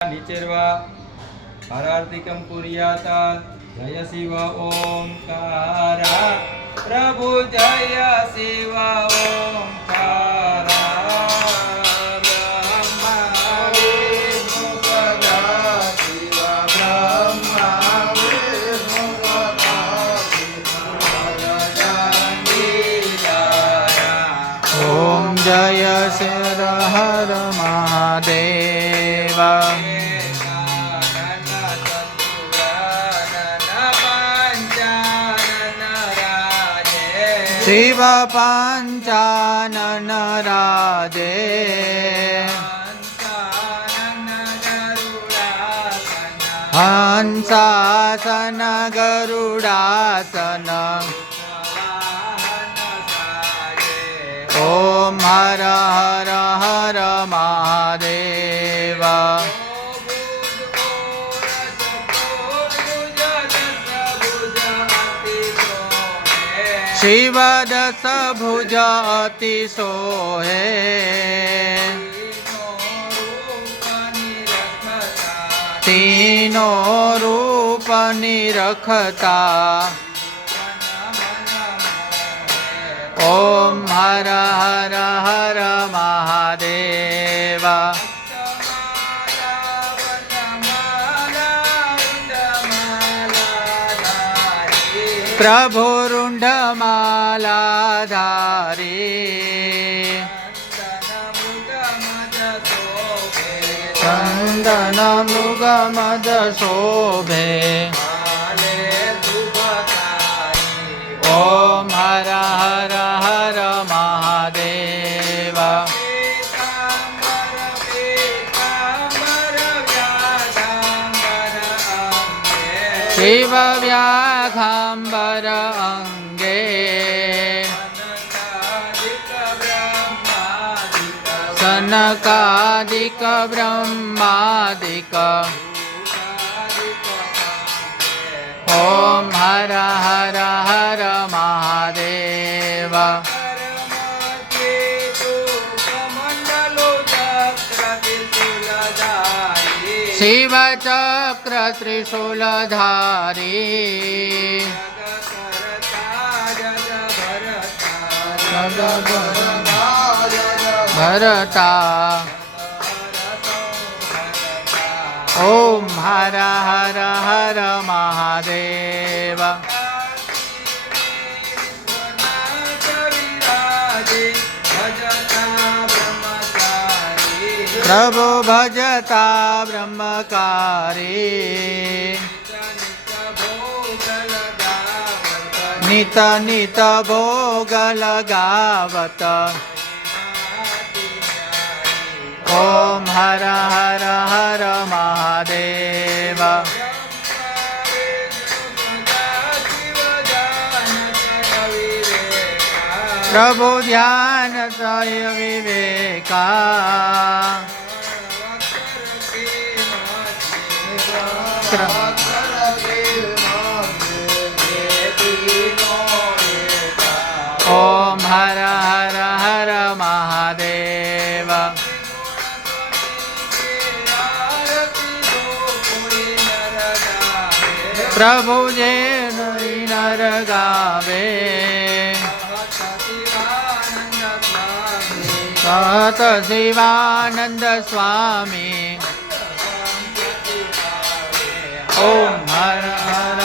निचेर्वा हरार्तिकं कुर्यात् जय शिव ओंकारा प्रभु जय शिव ओंकारा ब्रह्मा विष्णु सदा शिव ब्रह्मा विष्णु सदा ओम जय शिव हर महादेव शिव पंचानन राजे हंसासन गरुडासन ओम हर हर हर महादेव शिव दस भुज अति सोहे तीनों रूप निरखता ओम हर हर हर महादेव प्रभु रुंडमालाधारी चंदन मृगमद शोभे ओम हर हर हर महादेव शिव व्याघांबर अंगे सनकादिक ब्रह्मादिक ओम हर हर हर महादेव शिव चक्र त्रिशूलधारी भरता ओम हर हर हर महादेव प्रभु भजता ब्रह्मकारी नित नित भोग लगावत ओम हर हर हर महादेव प्रभु ध्यान सय विवेका ओम हर हर हर महादेव प्रभु जे नर गावे सत शिवानंद स्वामी ओम हर हर